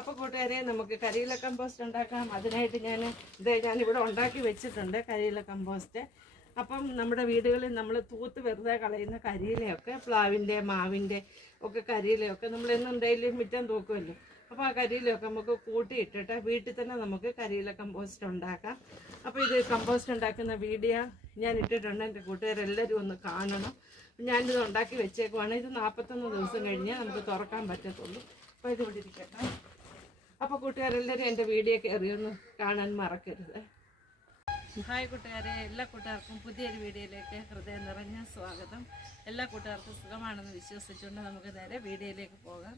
അപ്പോൾ കൂട്ടുകാരെ നമുക്ക് കരിയില കമ്പോസ്റ്റ് ഉണ്ടാക്കാം. അതിനായിട്ട് ഞാൻ ഇത് ഞാനിവിടെ ഉണ്ടാക്കി വെച്ചിട്ടുണ്ട് കരിയില കമ്പോസ്റ്റ് അപ്പം നമ്മുടെ വീടുകളിൽ നമ്മൾ തൂത്ത് വെറുതെ കളയുന്ന കരിയിലയൊക്കെ പ്ലാവിന്റെ മാവിന്റെ ഒക്കെ കരിയിലയൊക്കെ നമ്മൾ എന്നും ഡെയിലി മിറ്റം തൂക്കുമല്ലോ. അപ്പോൾ ആ കരിയിലൊക്കെ നമുക്ക് കൂട്ടിയിട്ടിട്ട് വീട്ടിൽ തന്നെ നമുക്ക് കരിയില കമ്പോസ്റ്റ് ഉണ്ടാക്കാം. അപ്പോൾ ഇത് കമ്പോസ്റ്റ് ഉണ്ടാക്കുന്ന വീഡിയോ ഞാൻ ഇട്ടിട്ടുണ്ട്. എന്റെ കൂട്ടുകാരെല്ലാവരും ഒന്ന് കാണണം. ഞാനിത് ഉണ്ടാക്കി വെച്ചേക്കുവാണ്. ഇത് നാൽപ്പത്തൊന്ന് ദിവസം കഴിഞ്ഞാൽ നമുക്ക് തുറക്കാൻ പറ്റത്തുള്ളൂ. അപ്പോൾ ഇത് ഇവിടെ ഇരിക്കട്ടെ. അപ്പോൾ കൂട്ടുകാരെല്ലാവരും എന്റെ വീഡിയോ കയറി ഒന്ന് കാണാൻ മറക്കരുത്. ഹായ് കൂട്ടുകാരെ എല്ലാ കൂട്ടുകാർക്കും പുതിയൊരു വീഡിയോയിലേക്ക് ഹൃദയം നിറഞ്ഞ സ്വാഗതം. എല്ലാ കൂട്ടുകാർക്കും സുഖമാണെന്ന് വിശ്വസിച്ചുകൊണ്ട് നമുക്ക് നേരെ വീഡിയോയിലേക്ക് പോകാം.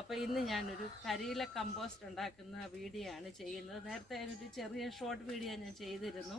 അപ്പോൾ ഇന്ന് ഞാനൊരു കരിയില കമ്പോസ്റ്റ് ഉണ്ടാക്കുന്ന വീഡിയോ ആണ് ചെയ്യുന്നത്. നേരത്തെ ഞാനൊരു ചെറിയ ഷോർട്ട് വീഡിയോ ഞാൻ ചെയ്തിരുന്നു.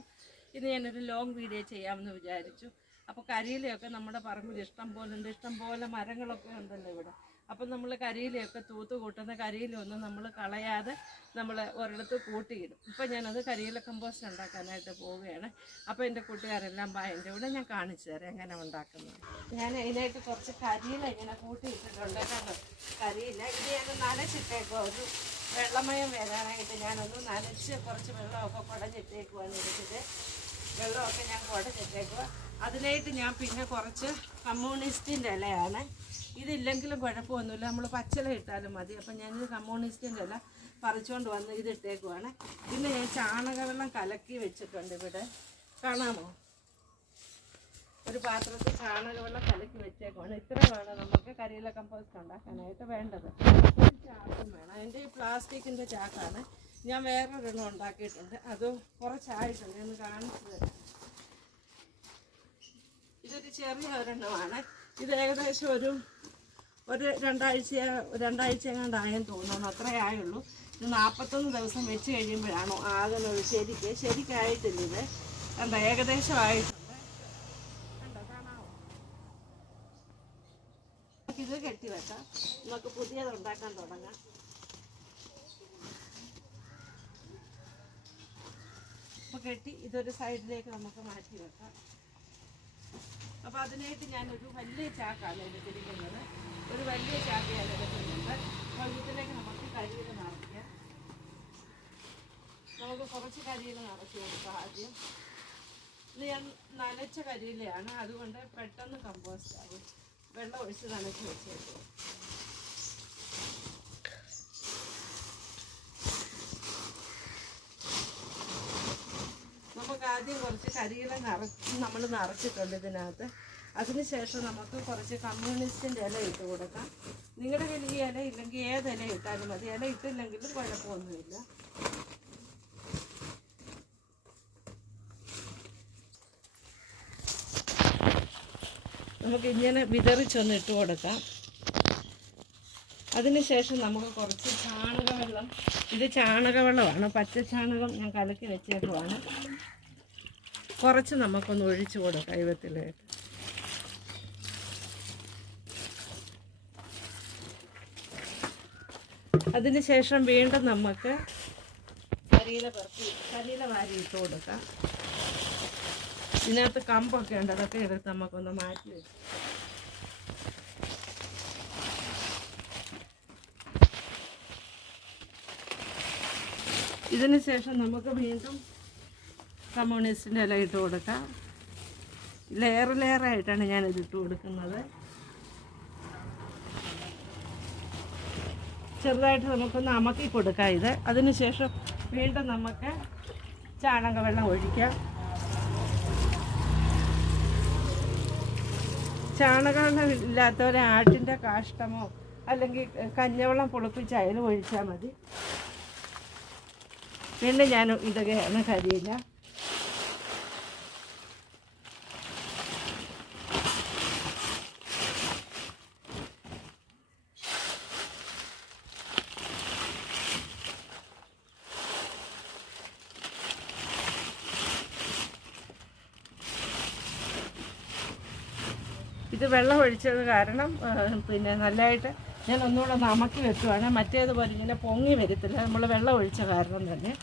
ഇന്ന് ഞാനൊരു ലോങ് വീഡിയോ ചെയ്യാമെന്ന് വിചാരിച്ചു. അപ്പോൾ കരിയിലയൊക്കെ നമ്മുടെ പറമ്പിൽ ഇഷ്ടം പോലെ ഉണ്ട്. ഇഷ്ടം പോലെ മരങ്ങളൊക്കെ ഉണ്ടല്ലോ ഇവിടെ. അപ്പം നമ്മൾ കരിയിലയൊക്കെ തൂത്ത് കൂട്ടുന്ന കരിയിലൊന്നും നമ്മൾ കളയാതെ നമ്മൾ ഒരിടത്ത് കൂട്ടിയിടും. ഇപ്പം ഞാനത് കരിയില കമ്പോസ്റ്റ് ഉണ്ടാക്കാനായിട്ട് പോവുകയാണ്. അപ്പോൾ എന്റെ കൂട്ടുകാരെല്ലാം ബാ എന്റെ കൂടെ ഞാൻ കാണിച്ചു തരാം എങ്ങനെ ഉണ്ടാക്കുന്നത്. ഞാൻ അതിനായിട്ട് കുറച്ച് കരിയില ഇങ്ങനെ കൂട്ടിയിട്ടിട്ടുണ്ട് കണ്ടോ കരിയില ഇത് ഞാൻ നനച്ചിട്ടേക്കോ ഒരു വെള്ളമയം വരാനായിട്ട് ഞാനൊന്ന് നനച്ച് കുറച്ച് വെള്ളമൊക്കെ കുടഞ്ഞിട്ടേക്കുവാണ് എടുത്തിട്ട് വെള്ളമൊക്കെ ഞാൻ കുടഞ്ഞിട്ടേക്കുക അതിനായിട്ട് ഞാൻ പിന്നെ കുറച്ച് കമ്മ്യൂണിസ്റ്റിന്റെ ഇലയാണ് ഇതില്ലെങ്കിലും കുഴപ്പമൊന്നുമില്ല. നമ്മൾ പച്ചില ഇട്ടാലും മതി. അപ്പം ഞാനിത് കമ്മ്യൂണിസ്റ്റിന്റെ അല്ല പറിച്ചുകൊണ്ട് വന്ന് ഇത് ഇട്ടേക്കുവാണ് പിന്നെ ഞാൻ ചാണകവെള്ളം കലക്കി വെച്ചിട്ടുണ്ട് ഇവിടെ. കാണാമോ? ഒരു പാത്രത്തിൽ ചാണകവെള്ളം കലക്കി വെച്ചേക്കുവാണ്. ഇത്ര വേണം നമുക്ക് കരിയില കമ്പോസ്റ്റ് ഉണ്ടാക്കാനായിട്ട് വേണ്ടത്. ചാക്കും വേണം. അതിന്റെ ഈ പ്ലാസ്റ്റിക്കിന്റെ ചാക്കാണ്. ഞാൻ വേറൊരെണ്ണം ഉണ്ടാക്കിയിട്ടുണ്ട്. അത് കുറച്ചായിട്ടുണ്ട്. എന്ന് കാണിച്ചു തരാം. ഇതൊരു ചെറിയ ഒരെണ്ണമാണ് ഇത് ഏകദേശം ഒരു ഒരു രണ്ടാഴ്ച രണ്ടാഴ്ച എങ്ങാണ്ടായെന്ന് തോന്നുന്നു. അത്രേ ആയുള്ളൂ. ഇത് നാൽപ്പത്തൊന്ന് ദിവസം വെച്ച് കഴിയുമ്പോഴാണോ ആകുന്നത് ശരിക്ക് ശരിക്കായിട്ടില്ല ഇത്. എന്താ ഏകദേശം ആയിട്ടുണ്ട്. കണ്ടോ കാണാമോ ഇത് കെട്ടി വെക്കാം. നമുക്ക് പുതിയത് ഉണ്ടാക്കാൻ തുടങ്ങാം. അപ്പോൾ കെട്ടി ഇതൊരു സൈഡിലേക്ക് നമുക്ക് മാറ്റി വെക്കാം. അപ്പോൾ അതിനായിട്ട് ഞാനൊരു വലിയ ചാക്കാണ് എടുത്തിരിക്കുന്നത് ഒരു വലിയ ചാക്കയാണ് എടുത്തിരിക്കുന്നത് അപ്പോൾ നമുക്ക് കരിയിൽ നിറയ്ക്കാം. നമുക്ക് കുറച്ച് കരിയിൽ നിറച്ച് കൊടുക്കാം ആദ്യം. ഞാൻ നനച്ച കരിയിലാണ് അതുകൊണ്ട് പെട്ടെന്ന് കമ്പോസ്റ്റ് ആകും. വെള്ളം ഒഴിച്ച് നനച്ച് വെച്ചേക്കും നമുക്ക് ആദ്യം കുറച്ച് കരിയില നിറച്ച് നമ്മൾ നിറച്ചിട്ടുണ്ട് ഇതിനകത്ത്. അതിനുശേഷം നമുക്ക് കുറച്ച് കമ്മ്യൂണിസ്റ്റിന്റെ ഇല ഇട്ട് കൊടുക്കാം. നിങ്ങളുടെ കയ്യിൽ ഈ ഇല ഇല്ലെങ്കിൽ ഏത് ഇല ഇട്ടാലും മതി. ഇല ഇട്ടില്ലെങ്കിലും കുഴപ്പമൊന്നുമില്ല. നമുക്ക് ഇങ്ങനെ വിതറിച്ചൊന്ന് ഇട്ട് കൊടുക്കാം. അതിനുശേഷം നമുക്ക് കുറച്ച് ചാണകവെള്ളം. ഇത് ചാണകവെള്ളമാണ്. പച്ച ചാണകം ഞാൻ കലക്കി വെച്ചേക്കുവാണ്. കുറച്ച് നമുക്കൊന്ന് ഒഴിച്ചു കൊടുക്കാം ദൈവത്തിലായിട്ട് അതിനുശേഷം വീണ്ടും നമുക്ക് കരിയില പെറുക്കി കരിയില വാരി ഇട്ട് കൊടുക്കാം. ഇതിനകത്ത് കമ്പൊക്കെ ഉണ്ട് അതൊക്കെ എടുത്ത് നമുക്കൊന്ന് മാറ്റി വെച്ചു ഇതിനുശേഷം നമുക്ക് വീണ്ടും കമ്മ്യൂണിസ്റ്റിന്റെ ഇല ഇട്ട് കൊടുക്കാം. ലെയർ ലെയറായിട്ടാണ് ഞാനിത് ഇട്ട് കൊടുക്കുന്നത്. ചെറുതായിട്ട് നമുക്കൊന്ന് അമക്കി കൊടുക്കാം ഇത്. അതിനുശേഷം വീണ്ടും നമുക്ക് ചാണകവെള്ളം ഒഴിക്കാം. ചാണകവെള്ളം ഇല്ലാത്തവരെ ആട്ടിന്റെ കാഷ്ടമോ അല്ലെങ്കിൽ കഞ്ഞവെള്ളം പുളിപ്പിച്ചായാലും ഒഴിച്ചാൽ മതി. വീണ്ടും ഞാൻ ഇതൊക്കെയാണ് കരിയില്ല. ഇത് വെള്ളം ഒഴിച്ചത് കാരണം പിന്നെ നല്ലതായിട്ട് ഞാൻ ഒന്നുകൂടെ നമക്കി വെക്കുവാണ്. മറ്റേതുപോലെ ഇങ്ങനെ പൊങ്ങി വരത്തില്ല. നമ്മൾ വെള്ളം ഒഴിച്ച കാരണം തന്നെ.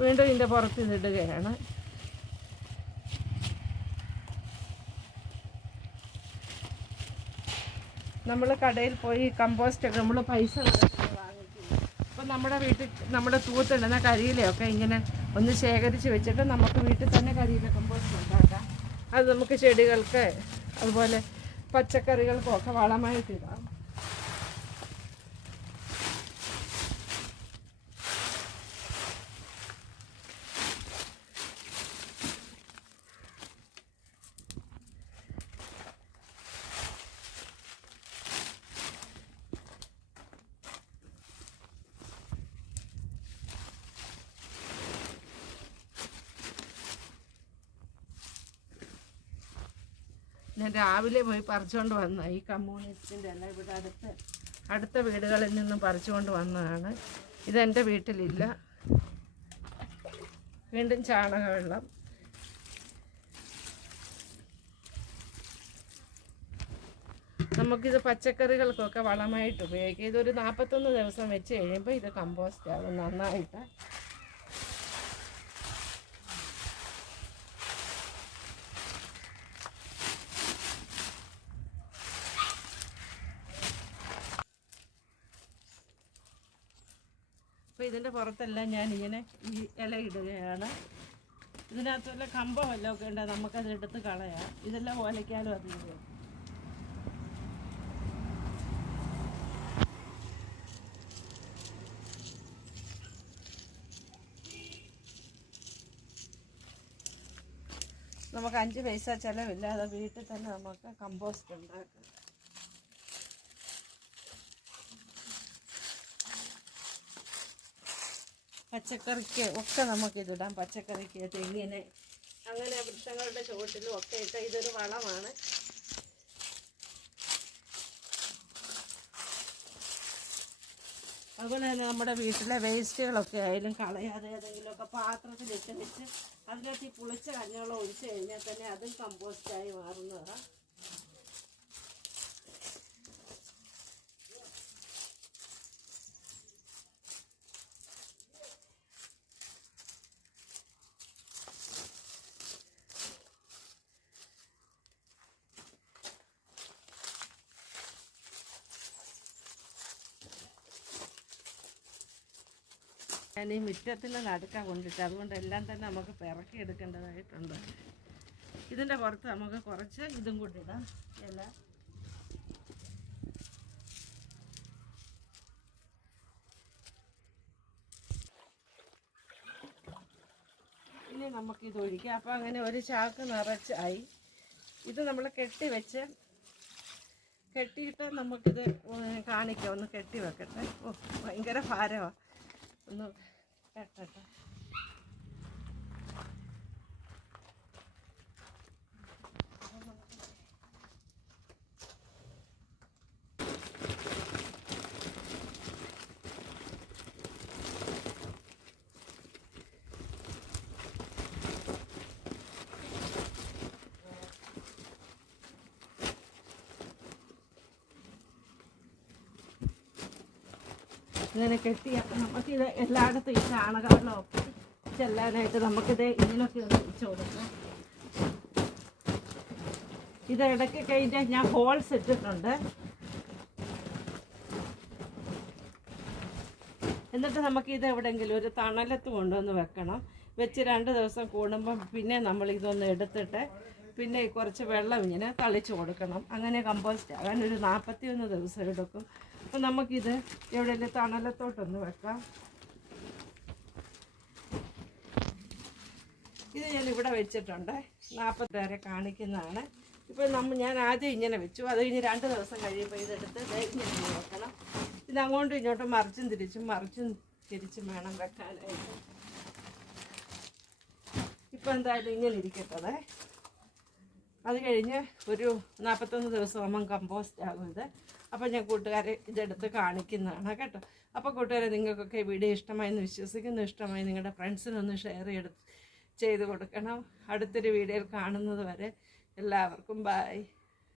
വീണ്ടും ഇതിന്റെ പുറത്ത് നിന്നിടുകയാണ് നമ്മൾ കടയിൽ പോയി കമ്പോസ്റ്റ് ഒക്കെ നമ്മൾ പൈസ വാങ്ങിക്കുന്നു. അപ്പം നമ്മുടെ വീട്ടിൽ നമ്മുടെ തൂത്തിടുന്ന കരിയിലൊക്കെ ഇങ്ങനെ ഒന്ന് ശേഖരിച്ച് വെച്ചിട്ട് നമുക്ക് വീട്ടിൽ തന്നെ കരിയില കമ്പോസ്റ്റ് ഉണ്ടാക്കാം. അത് നമുക്ക് ചെടികൾക്ക് അതുപോലെ പച്ചക്കറികൾക്കും ഒക്കെ വളമായിട്ട് ഇടാം. ഞാൻ രാവിലെ പോയി പറിച്ചുകൊണ്ട് വന്ന ഈ കമ്മ്യൂണിസ്റ്റിന്റെ എല്ലാം ഇവിടെ അടുത്ത് അടുത്ത വീടുകളിൽ നിന്നും പറിച്ചുകൊണ്ട് വന്നതാണ്. ഇതെന്റെ വീട്ടിലില്ല. വീണ്ടും ചാണകവെള്ളം നമുക്കിത് പച്ചക്കറികൾക്കൊക്കെ വളമായിട്ട് ഉപയോഗിക്കാം. ഇതൊരു നാൽപ്പത്തൊന്ന് ദിവസം വെച്ച് കഴിയുമ്പോൾ ഇത് കമ്പോസ്റ്റ് ആകും നന്നായിട്ട്. ഇതിന്റെ പുറത്തെല്ലാം ഞാൻ ഇങ്ങനെ ഈ ഇല ഇടുകയാണ്. ഇതിനകത്ത് വല്ല കമ്പം വല്ലതും ഒക്കെ ഉണ്ടെങ്കിൽ നമുക്കത് എടുത്ത് കളയാം. ഇതെല്ലാം ഓലയ്ക്കാലും അത് നമുക്ക് അഞ്ച് പൈസ ചിലവില്ലാതെ വീട്ടിൽ തന്നെ നമുക്ക് കമ്പോസ്റ്റ് ഉണ്ടാക്കാം. പച്ചക്കറിക്ക് ഒക്കെ നമുക്ക് ഇതിടാം പച്ചക്കറിക്ക് തെങ്ങിന്. അങ്ങനെ വൃക്ഷങ്ങളുടെ ചുവട്ടിലും ഒക്കെ ഇട്ട് ഇതൊരു വളമാണ്. അതുപോലെ തന്നെ നമ്മുടെ വീട്ടിലെ വേസ്റ്റുകളൊക്കെ ആയാലും കളയാതെ ഏതെങ്കിലുമൊക്കെ പാത്രത്തിലിട്ട് വെച്ച് അതിനകത്ത് ഈ പുളിച്ച കഞ്ഞവെള്ളം ഒഴിച്ച് കഴിഞ്ഞാൽ തന്നെ അതും കമ്പോസ്റ്റായി മാറുന്നതാണ്. ഞാൻ ഈ മുറ്റത്തിന്റെ നടുക്ക കൊണ്ടിട്ട് അതുകൊണ്ട് എല്ലാം തന്നെ നമുക്ക് പിറക്കി എടുക്കേണ്ടതായിട്ടുണ്ട്. ഇതിന്റെ പുറത്ത് നമുക്ക് കുറച്ച് ഇതും കൂടി ഇടാം. ഇല. ഇനി നമുക്ക് ഇത് ഒഴിക്കാം. അപ്പോൾ അങ്ങനെ ഒരു ചാക്ക് നിറച്ചായി ഇത് നമ്മൾ കെട്ടി വെച്ച് കെട്ടിയിട്ട് നമുക്കിത് കാണിക്കാം. ഒന്ന് കെട്ടി വെക്കട്ടെ. ഓ ഭയങ്കര ഭാരമാണ് ഒന്ന് കെട്ടട്ടെ ഇങ്ങനെ കെട്ടി അപ്പം നമുക്കിത് എല്ലായിടത്തും ഈ ചാണകവെള്ളമൊക്കെ ചെല്ലാനായിട്ട് നമുക്കിത് ഇങ്ങനെയൊക്കെ ഒന്ന് വെച്ച് കൊടുക്കാം. ഇത് ഇടയ്ക്കൊക്കെ ഇതിന്റെ ഞാൻ ഹോൾസ് ഇട്ടിട്ടുണ്ട്. എന്നിട്ട് നമുക്ക് ഇത് എവിടെയെങ്കിലും ഒരു തണലത്ത് കൊണ്ടുവന്ന് വെക്കണം. വെച്ച് രണ്ട് ദിവസം കൂടുമ്പം പിന്നെ നമ്മൾ ഇതൊന്ന് എടുത്തിട്ട് പിന്നെ കുറച്ച് വെള്ളം ഇങ്ങനെ തളിച്ചു കൊടുക്കണം. അങ്ങനെ കമ്പോസ്റ്റ് ആകാൻ ഒരു നാൽപ്പത്തി ഒന്ന് ദിവസം എടുക്കും. അപ്പം നമുക്കിത് എവിടെയെങ്കിലും തണലത്തോട്ടൊന്ന് വെക്കാം. ഇത് ഞാൻ ഇവിടെ വെച്ചിട്ടുണ്ട്. നാൽപ്പത്തി വരെ കാണിക്കുന്നതാണ്. ഇപ്പം നമ്മൾ ഞാൻ ആദ്യം ഇങ്ങനെ വെച്ചു. അത് കഴിഞ്ഞ് രണ്ട് ദിവസം കഴിയുമ്പോൾ ഇതെടുത്ത് ഇങ്ങനെ വെക്കണം. ഇത് അങ്ങോട്ടും ഇങ്ങോട്ടും മറിച്ചും തിരിച്ചും മറിച്ചും തിരിച്ചും വേണം വെക്കാനായിട്ട്. ഇപ്പം എന്തായാലും ഇങ്ങനെ ഇരിക്കട്ടതേ അത് കഴിഞ്ഞ് ഒരു നാൽപ്പത്തൊന്ന് ദിവസമാകുമ്പം കമ്പോസ്റ്റ് ആകും ഇത് അപ്പോൾ ഞാൻ കൂട്ടുകാരെ ഇതെടുത്ത് കാണിക്കുന്നതാണ് കേട്ടോ. അപ്പോൾ കൂട്ടുകാരെ നിങ്ങൾക്കൊക്കെ വീഡിയോ ഇഷ്ടമായെന്ന് വിശ്വസിക്കുന്നു. ഇഷ്ടമായി നിങ്ങളുടെ ഫ്രണ്ട്സിനൊന്ന് ഷെയർ ചെയ്ത് ചെയ്ത് കൊടുക്കണം. അടുത്തൊരു വീഡിയോയിൽ കാണുന്നത് വരെ എല്ലാവർക്കും ബായ്